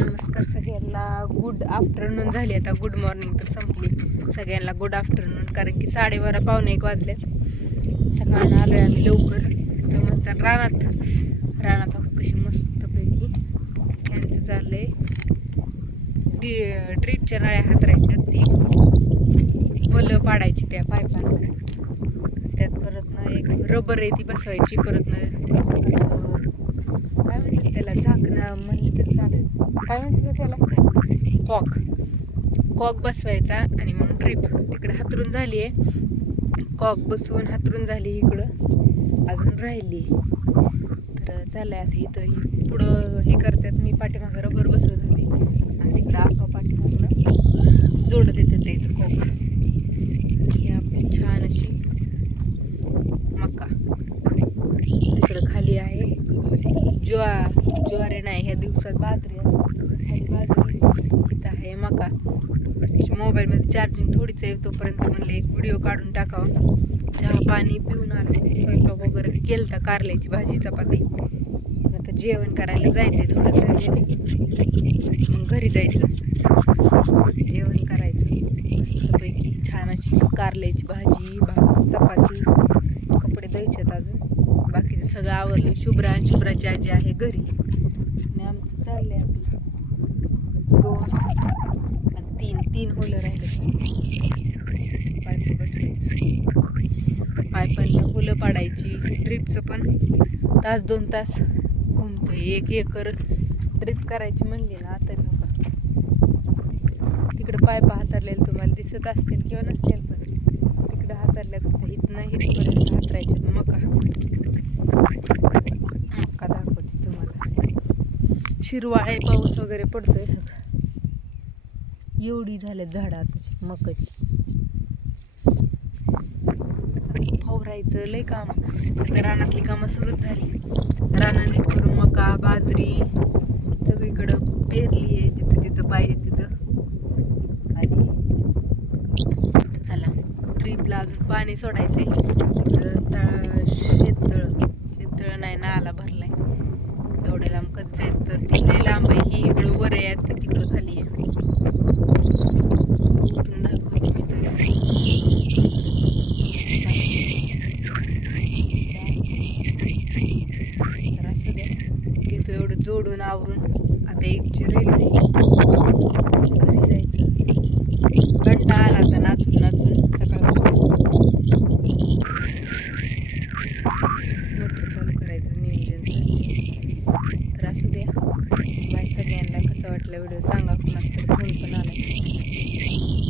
नमस्कार सगळ्यांना. Good afternoon झाली आता. गुड मॉर्निंग तर संपली. सगळ्यांना गुड आफ्टरनून कारण की साडेबारा पावणे एक वाजले सकाळनं आलो आहे आम्ही लवकर. तर म्हणतात रानात. रानात अहो कशी मस्तपैकी यांचं आहे डी ड्रीपच्या नळ्या हातरायच्या. ती बलं पाडायची त्या पायपांवर. त्यात परत ना एक रबर आहे ती बसवायची. परत ना असं काय म्हणतात त्याला झाकणं म्हणलं तर चालेल. काय म्हणतात त्याला? कॉक. कॉक बसवायचा आणि मग ट्रिप. तिकडे हातरून झाली आहे कॉक बसवून हातरून झाली इकडं. अजून राहिली तर चाललंय असं इथं. पुढं हे करतात. मी पाठीमागं रबर बसवत होते. आणि तिकडं आखा पाठीमागनं जोडत येतात ते इथं कॉक. ही आपली छान अशी मका तिकडं खाली आहे. ज्वार ज्वारी नाही ह्या दिवसात बाजरी असते. बाजरी इथं आहे मका. मोबाईलमध्ये चार्जिंग थोडीच आहे तोपर्यंत म्हणले एक व्हिडिओ काढून टाकावा. चहा पाणी पिऊन आलो स्वयंपाक वगैरे केलं तर कारल्याची भाजी चपाती. आता जेवण करायला जायचं थोडंच राहिले मग घरी जायचं. जेवण करायचं. मस्तपैकी छान अशी कारल्याची भाजी भा चपाती कपडे द्यायचेत अजून. बाकीचं सगळं आवरलं. शुभ्रा आणि शुभ्राची आजी आहे घरी. चालले आपली. दोन आणि तीन तीन होलं राहिले. पायप बसवायची. पायपांना होलं पाडायची. ट्रिपचं पण तास दोन तास घुमतो एक एकर ट्रिप करायची म्हणली ना आता नका. तिकडं पायपा हातरलेलं तुम्हाला दिसत असतील किंवा नसतील पण तिकडे हातरल्यात इथनं इथपर्यंत हातरायच्यात मका दाखवते तुम्हाला शिरवाळ आहे पाऊस वगैरे पडतोय. एवढी झाल्यात झाडं आताची मकाची. फवरायचं लय काम. आता रानातली कामं सुरूच झाली. राना नीट करून मका बाजरी सगळीकडं पेरली आहे जिथं जिथं पाहिजे तिथं. आणि चला ट्रीपला अजून पाणी सोडायचंय. तिकडं तळ शेततळ शेततळ नाही नाला भरलाय एवढ्या लांब कच्चं आहे तर ती लय लांब आहे ही इकडं वर आहे ते तिकडं खाली आहे इथून दाखवते मी तर तर असू द्या घेतो एवढं जोडून आवरून. आता एक जी रेल्वे घरी जायचं. कंटा आला आता नाचून नाचून सकाळपासून. मोटर चालू करायचं नियोजनचं तर असू द्या. बाय सगळ्यांना. कसं वाटलं व्हिडिओ सांगा. कुणास तर फोन पण आला.